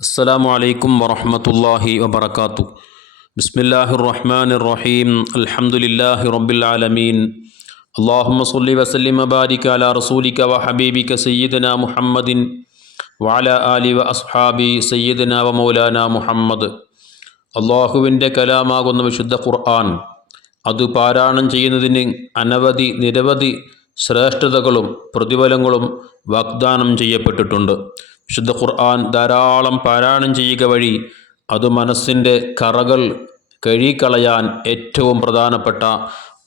السلام عليكم ورحمة الله وبركاته بسم الله الرحمن الرحيم الحمد لله رب العالمين اللهم صل وسلم وبارك على رسولك وحبيبك سيدنا محمد وعلى آل وأصحابي سيدنا ومولانا മുഹമ്മദ് അള്ളാഹുവിൻ്റെ കലാമാകുന്ന വിശുദ്ധ ഖുർആൻ അത് പാരായണം ചെയ്യുന്നതിന് അനവധി നിരവധി ശ്രേഷ്ഠതകളും പ്രതിഫലങ്ങളും വാഗ്ദാനം ചെയ്യപ്പെട്ടിട്ടുണ്ട് വിശുദ്ധ ഖുർആൻ ധാരാളം പാരായണം ചെയ്യുക വഴി അത് മനസ്സിന്റെ കറകൾ കഴുകിക്കളയാൻ ഏറ്റവും പ്രധാനപ്പെട്ട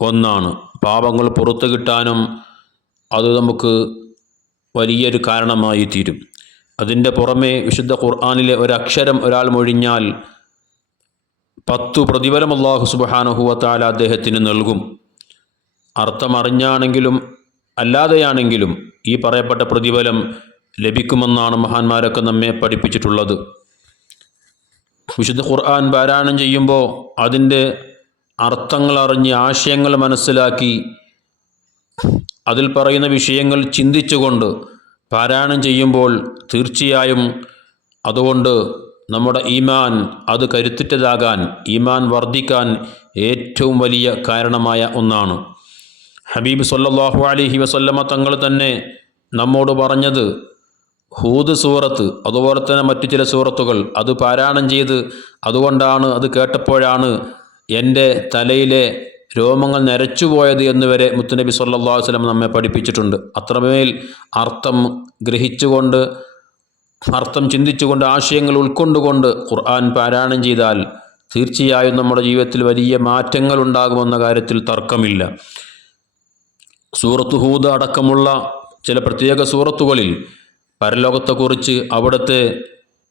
ഒന്നാണ്. പാപങ്ങൾ പുറത്തു കിട്ടാനും അത് നമുക്ക് വലിയൊരു കാരണമായി തീരും. അതിന്റെ പുറമെ വിശുദ്ധ ഖുർആാനിലെ ഒരക്ഷരം ഒരാൾ മൊഴിഞ്ഞാൽ പത്തു പ്രതിഫലം അള്ളാഹു സുബാനഹുവത്താല അദ്ദേഹത്തിന് നൽകും. അർത്ഥമറിഞ്ഞാണെങ്കിലും അല്ലാതെയാണെങ്കിലും ഈ പറയപ്പെട്ട പ്രതിഫലം ലഭിക്കുമെന്നാണ് മഹാന്മാരൊക്കെ നമ്മെ പഠിപ്പിച്ചിട്ടുള്ളത്. വിശുദ്ധ ഖുർആൻ പാരായണം ചെയ്യുമ്പോൾ അതിന്റെ അർത്ഥങ്ങൾ അറിഞ്ഞ് ആശയങ്ങൾ മനസ്സിലാക്കി അതിൽ പറയുന്ന വിഷയങ്ങൾ ചിന്തിച്ചുകൊണ്ട് പാരായണം ചെയ്യുമ്പോൾ തീർച്ചയായും അതുകൊണ്ട് നമ്മുടെ ഈമാൻ അത് കരുത്തുറ്റതാകാൻ ഈമാൻ വർദ്ധിക്കാൻ ഏറ്റവും വലിയ കാരണമായ ഒന്നാണ്. ഹബീബ് സല്ലാഹു അലൈഹി വസല്ലമ തങ്ങൾ തന്നെ നമ്മോട് പറഞ്ഞത് ഹൂദ് സൂറത്ത് അതുപോലെ തന്നെ മറ്റു ചില സൂറത്തുകൾ അത് പാരായണം ചെയ്ത് അതുകൊണ്ടാണ് അത് കേട്ടപ്പോഴാണ് എന്റെ തലയിലെ രോമങ്ങൾ നരച്ചുപോയത് എന്ന് വരെ മുത്തുനബി സല്ലാ വസല്ലം നമ്മെ പഠിപ്പിച്ചിട്ടുണ്ട്. അത്രമേൽ അർത്ഥം ഗ്രഹിച്ചുകൊണ്ട് അർത്ഥം ചിന്തിച്ചുകൊണ്ട് ആശയങ്ങൾ ഉൾക്കൊണ്ടുകൊണ്ട് ഖുർആൻ പാരായണം ചെയ്താൽ തീർച്ചയായും നമ്മുടെ ജീവിതത്തിൽ വലിയ മാറ്റങ്ങൾ ഉണ്ടാകുമെന്ന കാര്യത്തിൽ തർക്കമില്ല. സൂറത്ത് ഹൂദ് അടക്കമുള്ള ചില പ്രത്യേക സൂറത്തുകളിൽ പരലോകത്തെക്കുറിച്ച് അവിടുത്തെ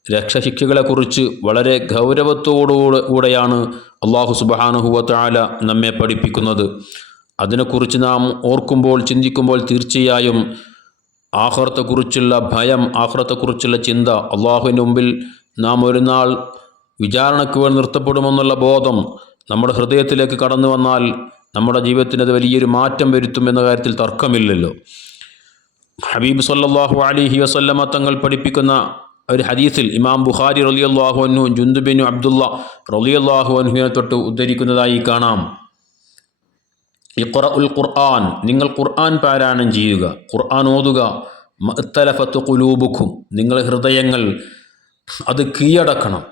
രക്ഷശിക്ഷകളെക്കുറിച്ച് വളരെ ഗൗരവത്തോടുകൂടെയാണ് അള്ളാഹു സുബാനുഹുവത്താല നമ്മെ പഠിപ്പിക്കുന്നത്. അതിനെക്കുറിച്ച് നാം ഓർക്കുമ്പോൾ ചിന്തിക്കുമ്പോൾ തീർച്ചയായും ആഹ്റത്തെക്കുറിച്ചുള്ള ഭയം ആഹ്റത്തെക്കുറിച്ചുള്ള ചിന്ത അള്ളാഹുവിന്റെ മുമ്പിൽ നാം ഒരു നാൾ വിചാരണയ്ക്ക് വേണ്ടി നിർത്തപ്പെടുമെന്നുള്ള ബോധം നമ്മുടെ ഹൃദയത്തിലേക്ക് കടന്നു വന്നാൽ നമ്മുടെ ജീവിതത്തിന് അത് വലിയൊരു മാറ്റം വരുത്തും എന്ന കാര്യത്തിൽ തർക്കമില്ലല്ലോ. ഹബീബ് സല്ലാഹു അലിഹി വസല്ലമ തങ്ങൾ പഠിപ്പിക്കുന്ന ഒരു ഹദീസിൽ ഇമാം ബുഖാരി റലിയല്ലാഹു അൻഹു ജുന്ദുബിനു അബ്ദുള്ള റലിയല്ലാഹു അൻഹുവിനെ തൊട്ട് ഉദ്ധരിക്കുന്നതായി കാണാം. ഇഖ്റ ഉൽ ഖുർആൻ നിങ്ങൾ ഖുർആൻ പാരായണം ചെയ്യുക. ഖുർആൻ ഓതുക. മത്തലഫത്ത് കുലൂബുക്കും നിങ്ങൾ ഹൃദയങ്ങൾ അത് കീഴടക്കണം.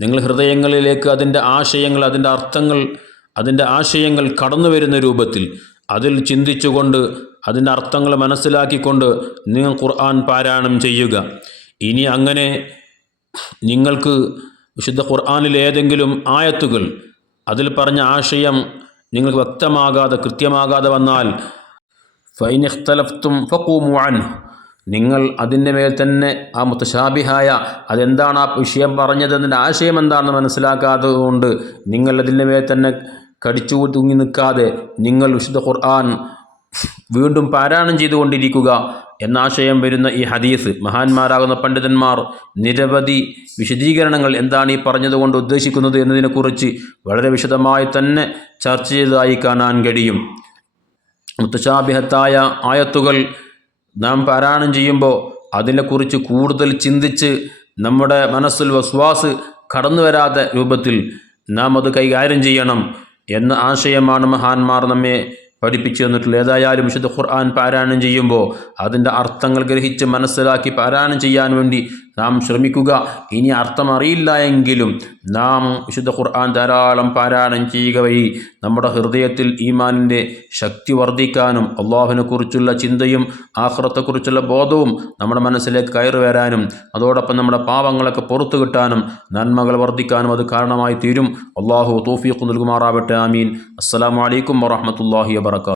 നിങ്ങൾ ഹൃദയങ്ങളിലേക്ക് അതിന്റെ ആശയങ്ങൾ അതിന്റെ അർത്ഥങ്ങൾ അതിന്റെ ആശയങ്ങൾ കടന്നു വരുന്ന രൂപത്തിൽ അതിൽ ചിന്തിച്ചുകൊണ്ട് അതിന്റെ അർത്ഥങ്ങൾ മനസ്സിലാക്കിക്കൊണ്ട് നിങ്ങൾ ഖുർആൻ പാരായണം ചെയ്യുക. ഇനി അങ്ങനെ നിങ്ങൾക്ക് വിശുദ്ധ ഖുർആാനിൽ ഏതെങ്കിലും ആയത്തുകൾ അതിൽ പറഞ്ഞ ആശയം നിങ്ങൾക്ക് വ്യക്തമാകാതെ കൃത്യമാകാതെ വന്നാൽ ഫൈനിഖ്തലഫ്തും ഫക്കൂമുവാൻ നിങ്ങൾ അതിന്റെ മേൽ തന്നെ ആ മുത്തശാബിഹായ അതെന്താണ് ആ വിഷയം പറഞ്ഞതെന്നതിന്റെ ആശയം എന്താണെന്ന് മനസ്സിലാക്കാത്തത് കൊണ്ട് നിങ്ങൾ അതിന്റെ മേൽ തന്നെ കടിച്ചു തൂങ്ങി നിൽക്കാതെ നിങ്ങൾ വിശുദ്ധ ഖുർആൻ വീണ്ടും പാരായണം ചെയ്തുകൊണ്ടിരിക്കുക എന്നാശയം വരുന്ന ഈ ഹദീസ്. മഹാന്മാരാകുന്ന പണ്ഡിതന്മാർ നിരവധി വിശദീകരണങ്ങൾ എന്താണ് ഈ പറഞ്ഞതുകൊണ്ട് ഉദ്ദേശിക്കുന്നത് എന്നതിനെക്കുറിച്ച് വളരെ വിശദമായി തന്നെ ചർച്ച ചെയ്തതായി കാണാൻ കഴിയും. മുത്തശാബിഹത്തായ ആയത്തുകൾ നാം പാരായണം ചെയ്യുമ്പോൾ അതിനെക്കുറിച്ച് കൂടുതൽ ചിന്തിച്ച് നമ്മുടെ മനസ്സിൽ വസ്വാസ് കടന്നു വരാത്ത രൂപത്തിൽ നാം അത് കൈകാര്യം ചെയ്യണം എന്ന ആശയമാണ് മഹാന്മാർ നമ്മെ പഠിപ്പിച്ചു തന്നിട്ടുള്ള ഏതായാലും വിശുദ്ധ ഖുർആൻ പാരായണം ചെയ്യുമ്പോൾ അതിന്റെ അർത്ഥങ്ങൾ ഗ്രഹിച്ച് മനസ്സിലാക്കി പാരായണം ചെയ്യാൻ വേണ്ടി നാം ശ്രമിക്കുക. ഇനി അർത്ഥം അറിയില്ല എങ്കിലും നാം വിശുദ്ധ ഖുർആൻ ധാരാളം പാരായണം ചെയ്യുക വഴി നമ്മുടെ ഹൃദയത്തിൽ ഈമാനിന്റെ ശക്തി വർദ്ധിക്കാനും അള്ളാഹുവിനെക്കുറിച്ചുള്ള ചിന്തയും ആഹ്റത്തെക്കുറിച്ചുള്ള ബോധവും നമ്മുടെ മനസ്സിലേക്ക് കയറി വരാനും അതോടൊപ്പം നമ്മുടെ പാവങ്ങളൊക്കെ പുറത്തു കിട്ടാനും നന്മകൾ വർദ്ധിക്കാനും അത് കാരണമായി തീരും. അള്ളാഹു തോഫീഖ് നൽകുമാറാവട്ടെ ആമീൻ. അസ്സാം വലൈക്കും വാഹമത്തല്ലാഹി വാബർക്കാത്തു